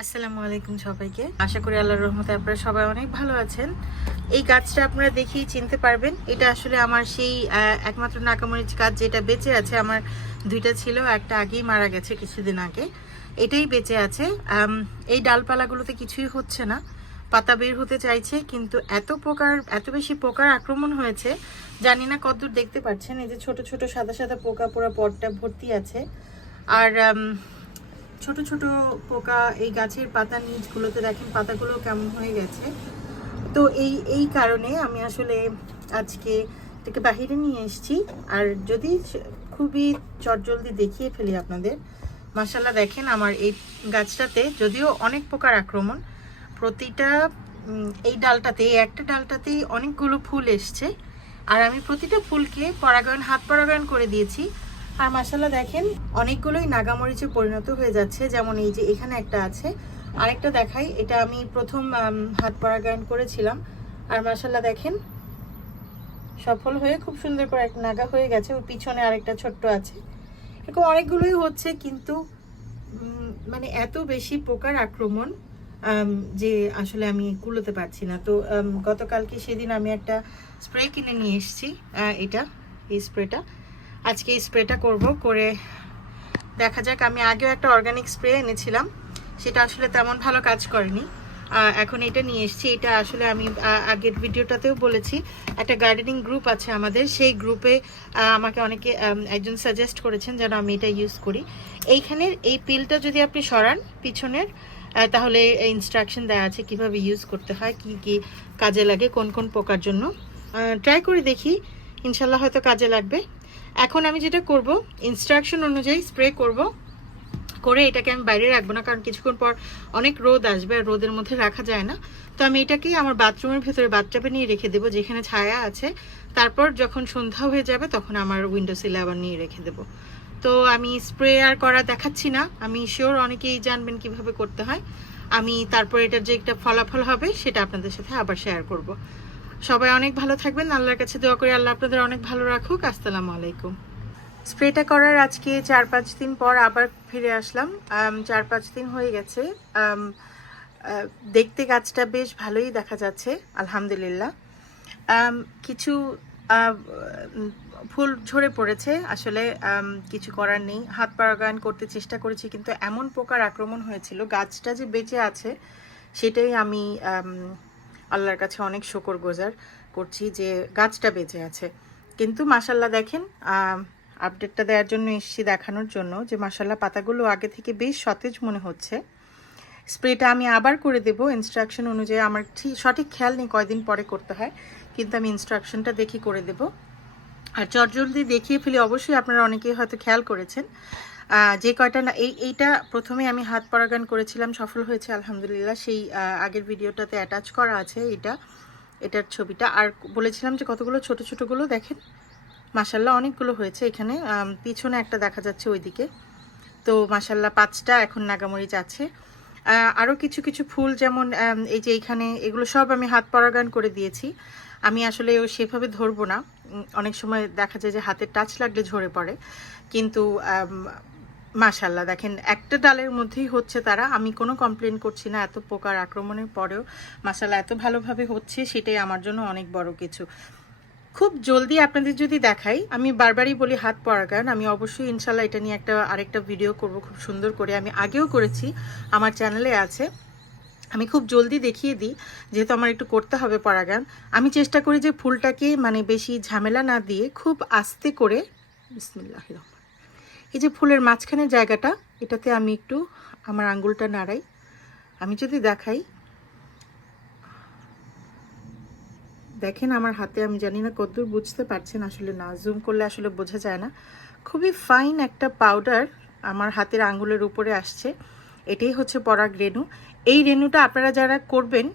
আসসালামু আলাইকুম সবাইকে। আশা করি আল্লাহর রহমতে আপনারা সবাই অনেক ভালো আছেন। এই গাছটা আপনারা দেখেই চিনতে পারবেন। এটা আসলে আমার সেই একমাত্র নাকামরিচ গাছ যেটা বেঁচে আছে, আমার দুইটা ছিল, একটা আগেই মারা গেছে কিছুদিন আগে। এটাই বেঁচে আছে। এই ডালপালাগুলোতে কিছুই হচ্ছে না। পাতা বের হতে চাইছে, কিন্তু এত পোকার এত বেশি পোকার আক্রমণ হয়েছে, জানি না কতদূর দেখতে পাচ্ছেন। এই যে ছোট ছোট সাদা সাদা পোকা পোড়া পটটা ভর্তি আছে। আর ছোট ছোট পোকা এই গাছের পাতার নিচগুলোতে দেখেন পাতাগুলো কেমন হয়ে গেছে। তো এই এই কারণে আমি আসলে আজকে এটাকে বাহিরে নিয়ে এসেছি। আর যদি খুবই চটজলদি দেখিয়ে ফেলি আপনাদের মাসাল্লাহ দেখেন আমার এই গাছটাতে যদিও অনেক পোকার আক্রমণ, প্রতিটা এই ডালটাতে, এই একটা ডালটাতেই অনেকগুলো ফুল এসছে। আর আমি প্রতিটা ফুলকে পরাগায়ন, হাত পরাগায়ন করে দিয়েছি। আর মাসাল্লাহ দেখেন, অনেকগুলোই নাগামরিচে পরিণত হয়ে যাচ্ছে, যেমন এই যে এখানে একটা আছে। আরেকটা দেখাই, এটা আমি প্রথম হাত পরাগায়ন করেছিলাম। আর মাসাল্লাহ দেখেন, সফল হয়ে খুব সুন্দর করে একটা নাগা হয়ে গেছে, ওর পিছনে আরেকটা ছোট্ট আছে। এরকম অনেকগুলোই হচ্ছে, কিন্তু মানে এত বেশি পোকার আক্রমণ যে আসলে আমি কুলোতে পারছি না। তো গতকালকে সেদিন আমি একটা স্প্রে কিনে নিয়ে এসেছি এটা, এই স্প্রেটা। আজকে স্প্রেটা করব করে দেখা যাক, আমি আগেও একটা অর্গানিক স্প্রে এনেছিলাম, সেটা আসলে তেমন ভালো কাজ করেনি। এখন এটা নিয়ে এসেছি, এটা আসলে আমি আগের ভিডিওটাতেও বলেছি, একটা গার্ডেনিং গ্রুপ আছে আমাদের, সেই গ্রুপে আমাকে অনেকে একজন সাজেস্ট করেছেন যেন আমি এটা ইউজ করি। এইখানের এই পিলটা যদি আপনি সরান পিছনের তাহলে ইনস্ট্রাকশন দেওয়া আছে কীভাবে ইউজ করতে হয়, কি কি কাজে লাগে, কোন কোন পোকার জন্য। ট্রাই করে দেখি, ইনশাল্লাহ হয়তো কাজে লাগবে। এখন আমি যেটা করব ইনস্ট্রাকশন অনুযায়ী স্প্রে করব। করে এটাকে আমি বাইরে রাখব না, কারণ কিছুক্ষণ পর অনেক রোদ আসবে আর রোদের মধ্যে রাখা যায় না। তো আমি এটাকেই আমার বাথরুমের ভেতরে বাথটাবে নিয়ে রেখে দেবো, যেখানে ছায়া আছে। তারপর যখন সন্ধ্যা হয়ে যাবে, তখন আমার উইন্ডো সিলে আবার নিয়ে রেখে দেবো। তো আমি স্প্রে আর করা দেখাচ্ছি না। আমি শিওর অনেকেই জানবেন কীভাবে করতে হয়। আমি তারপর এটার যে একটা ফলাফল হবে, সেটা আপনাদের সাথে আবার শেয়ার করব। সবাই অনেক ভালো থাকবেন। আল্লাহর কাছে দোয়া করি আল্লাহ আপনাদের অনেক ভালো রাখুক। আসসালামু আলাইকুম। স্প্রেটা করার আজকে চার পাঁচ দিন পর আবার ফিরে আসলাম। চার পাঁচ দিন হয়ে গেছে। দেখতে গাছটা বেশ ভালোই দেখা যাচ্ছে আলহামদুলিল্লাহ। কিছু ফুল ঝরে পড়েছে। আসলে কিছু করার নেই। হাত পারাগায়ন করতে চেষ্টা করেছি কিন্তু এমন পোকার আক্রমণ হয়েছিল গাছটা যে বেঁচে আছে সেটাই আম, আল্লাহর কাছে অনেক শকর গোজার করছি যে গাছটা বেঁচে আছে। কিন্তু মাসাল্লাহ দেখেন আপডেটটা দেওয়ার জন্য এসেছি দেখানোর জন্য যে মাসাল্লাহ পাতাগুলো আগে থেকে বেশ সতেজ মনে হচ্ছে। স্প্রেটা আমি আবার করে দেব ইনস্ট্রাকশন অনুযায়ী। আমার ঠিক সঠিক খেয়াল নেই কয়দিন পরে করতে হয়, কিন্তু আমি ইনস্ট্রাকশনটা দেখি করে দেব। আর চটজলদি দেখিয়ে ফেলি, অবশ্যই আপনারা অনেকেই হয়তো খেয়াল করেছেন। যে কয়টা না এই, এইটা প্রথমে আমি হাত পরাগান করেছিলাম, সফল হয়েছে, আলহামদুলিল্লাহ। সেই আগের ভিডিওটাতে অ্যাটাচ করা আছে এটা এটার ছবিটা। আর বলেছিলাম যে কতগুলো ছোট ছোটগুলো দেখেন মাসাল্লাহ অনেকগুলো হয়েছে এখানে। পিছনে একটা দেখা যাচ্ছে ওইদিকে। তো মাসাল্লাহ পাঁচটা এখন নাগামরিচ আছে। আরও কিছু কিছু ফুল যেমন এই যে এইখানে, এগুলো সব আমি হাত পরাগান করে দিয়েছি। আমি আসলে ও সেভাবে ধরবো না। অনেক সময় দেখা যায় যে হাতের টাচ লাগলে ঝরে পড়ে। কিন্তু মাশাল্লাহ দেখেন একটা ডালের মধ্যেই হচ্ছে তারা। আমি কোনো কমপ্লেন করছি না, এত পোকার আক্রমণের পরেও। মাশাল্লাহ এত ভালোভাবে হচ্ছে সেটাই আমার জন্য অনেক বড় কিছু। খুব জলদি আপনাদের যদি দেখাই, আমি বারবারই বলি হাত পরাগান আমি অবশ্যই ইনশাল্লাহ এটা নিয়ে একটা আরেকটা ভিডিও করব খুব সুন্দর করে। আমি আগেও করেছি, আমার চ্যানেলে আছে। আমি খুব জলদি দেখিয়ে দিই, যেহেতু আমার একটু করতে হবে পরাগান আমি চেষ্টা করি যে ফুলটাকে মানে বেশি ঝামেলা না দিয়ে খুব আস্তে করে বিসমিল্লাহ এই যে ফুলের মাঝখানের জায়গাটা, এটাতে আমি একটু আমার আঙ্গুলটা নাড়াই। আমি যদি দেখাই, দেখেন আমার হাতে, আমি জানি না কতদূর বুঝতে পারছেন, আসলে না জুম করলে আসলে বোঝা যায় না। খুবই ফাইন একটা পাউডার আমার হাতের আঙ্গুলের উপরে আসছে। এটাই হচ্ছে পরাগ রেণু। এই রেণুটা আপনারা যারা করবেন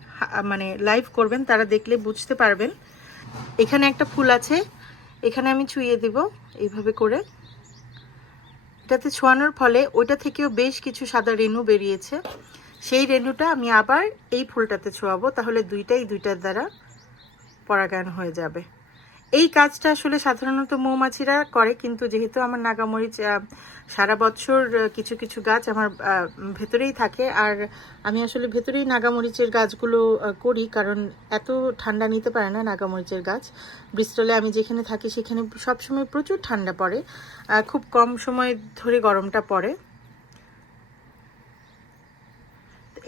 মানে লাইভ করবেন, তারা দেখলে বুঝতে পারবেন। এখানে একটা ফুল আছে, এখানে আমি ছুঁয়ে দেব, এইভাবে করে। এটাতে ছোঁয়ানোর ফলে ওইটা থেকেও বেশ কিছু সাদা রেণু বেরিয়েছে। সেই রেণুটা আমি আবার এই ফুলটাতে ছোঁয়াবো, তাহলে দুইটাই দুইটার দ্বারা পরাগায়ন হয়ে যাবে। এই কাজটা আসলে সাধারণত মৌমাছিরা করে, কিন্তু যেহেতু আমার নাগামরিচ সারা বছর কিছু কিছু গাছ আমার ভেতরেই থাকে, আর আমি আসলে ভেতরেই নাগামরিচের গাছগুলো করি, কারণ এত ঠান্ডা নিতে পারে না নাগামরিচের গাছ। ব্রিস্টলে আমি যেখানে থাকি সেখানে সবসময় প্রচুর ঠান্ডা পড়ে খুব কম সময় ধরে গরমটা পড়ে।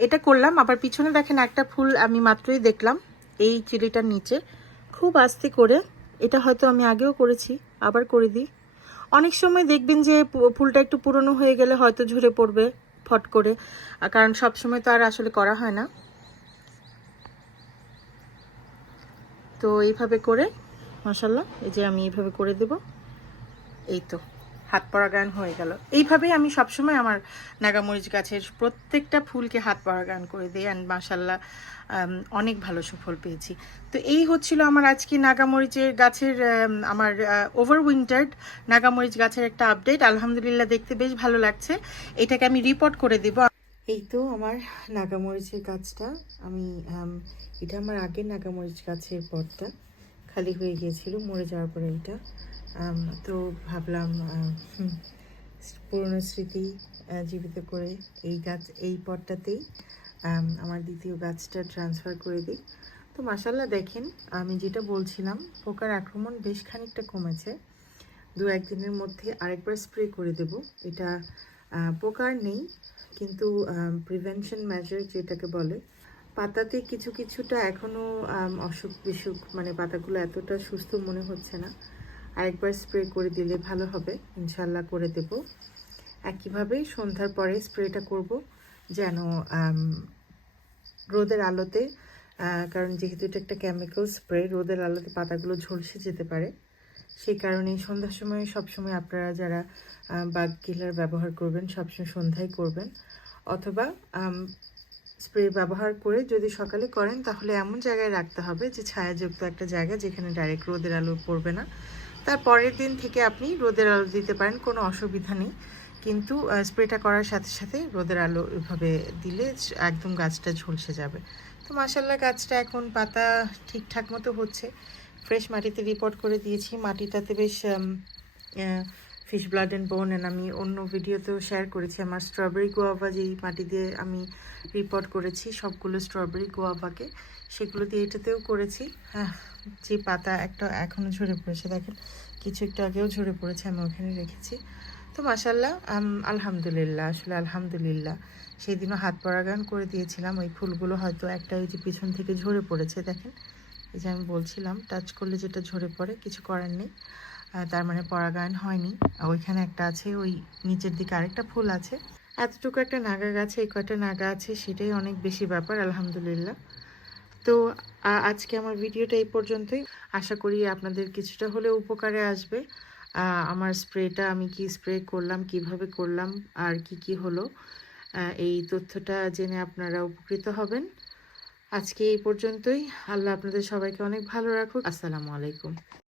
এটা করলাম, আবার পিছনে দেখেন একটা ফুল আমি মাত্রই দেখলাম, এই চিলিটার নিচে। খুব আস্তে করে এটা হয়তো আমি আগেও করেছি, আবার করে দিই। অনেক সময় দেখবেন যে ফুলটা একটু পুরনো হয়ে গেলে হয়তো ঝরে পড়বে ফট করে কারণ সব সময় তো আর আসলে করা হয় না। তো এইভাবে করে মশাল্লা এই যে আমি এইভাবে করে দেব, এই তো। হাত পরাগায়ন হয়ে গেল। এইভাবেই আমি সবসময় আমার নাগামরিচ গাছের প্রত্যেকটা ফুলকে হাত পরা পরাগায়ন করে দিই অ্যান্ড মাসাল্লাহ অনেক ভালো সুফল পেয়েছি। তো এই হচ্ছিল আমার আজকে নাগামরিচের গাছের আমার ওভার উইন্টার্ড নাগামরিচ গাছের একটা আপডেট আলহামদুলিল্লাহ দেখতে বেশ ভালো লাগছে। এটাকে আমি রিপোর্ট করে দেব। এই তো আমার নাগামরিচের গাছটা। আমি এটা আমার আগের নাগামরিচ গাছের পটটা খালি হয়ে গিয়েছিল, মরে যাওয়ার পরে এটা। তো ভাবলাম পুরনো স্মৃতি জীবিত করে এই গাছ, এই পটটাতেই আমার দ্বিতীয় গাছটা ট্রান্সফার করে দিই। তো মাসাল্লাহ দেখেন, আমি যেটা বলছিলাম, পোকার আক্রমণ বেশ খানিকটা কমেছে। দু একদিনের মধ্যে আরেকবার স্প্রে করে দেব। এটা পোকার নেই, কিন্তু প্রিভেনশন মেজার যেটাকে বলে, পাতাতে কিছু কিছুটা এখনও অসুখ বিসুখ মানে পাতাগুলো এতটা সুস্থ মনে হচ্ছে না। আরেকবার স্প্রে করে দিলে ভালো হবে। ইনশাল্লাহ করে দেব। একইভাবে সন্ধ্যার পরে স্প্রেটা করব যেন রোদের আলোতে কারণ যেহেতু এটা একটা কেমিক্যাল স্প্রে রোদের আলোতে পাতাগুলো ঝলসে যেতে পারে। সেই কারণে সন্ধ্যার সময় সবসময় আপনারা যারা বাগ কিলার ব্যবহার করবেন, সবসময় সন্ধ্যায় করবেন। অথবা স্প্রে ব্যবহার করে যদি সকালে করেন, তাহলে এমন জায়গায় রাখতে হবে যে ছায়াযুক্ত একটা জায়গা যেখানে ডাইরেক্ট রোদের আলো পড়বে না। তার পরের দিন থেকে আপনি রোদের আলো দিতে পারেন, কোনো অসুবিধা নেই। কিন্তু স্প্রেটা করার সাথে সাথে রোদের আলো এভাবে দিলে একদম গাছটা ঝলসে যাবে। তো মাসাল্লাহ গাছটা এখন পাতা ঠিকঠাক মতো হচ্ছে। ফ্রেশ মাটিতে রিপোর্ট করে দিয়েছি। মাটিটাতে বেশ fish blood and bone and আমি অন্য ভিডিওতেও শেয়ার করেছি আমার স্ট্রবেরি গোয়াভা যেই মাটি দিয়ে আমি রিপোর্ট করেছি, সবগুলো স্ট্রবেরি গোয়াভাকে সেগুলো দিয়ে এটাতেও করেছি। হ্যাঁ যে পাতা একটা এখনও ঝরে পড়েছে, দেখেন, কিছু একটু আগেও ঝরে পড়েছে, আমি ওখানে রেখেছি। তো মাসাল্লাহ আলহামদুলিল্লাহ, আসলে আলহামদুলিল্লাহ। সেই দিনও হাত পরাগান করে দিয়েছিলাম, ওই ফুলগুলো হয়তো একটা ওই যে পিছন থেকে ঝরে পড়েছে, দেখেন। এই যে আমি বলছিলাম টাচ করলে যেটা ঝরে পড়ে, কিছু করার নেই। তার মানে পরাগায়ন হয়নি। ওইখানে একটা আছে, ওই নিচের দিকে আরেকটা ফুল আছে। এতটুকু একটা নাগা গাছে, এই কয়টা নাগা আছে সেটাই অনেক বেশি ব্যাপার, আলহামদুলিল্লাহ। তো আজকে আমার ভিডিওটা এই পর্যন্তই। আশা করি আপনাদের কিছুটা হলেও উপকারে আসবে। আমার স্প্রেটা আমি কি স্প্রে করলাম, কীভাবে করলাম, আর কি কি হলো এই তথ্যটা জেনে আপনারা উপকৃত হবেন। আজকে এই পর্যন্তই। আল্লাহ আপনাদের সবাইকে অনেক ভালো রাখুক। আসসালামু আলাইকুম।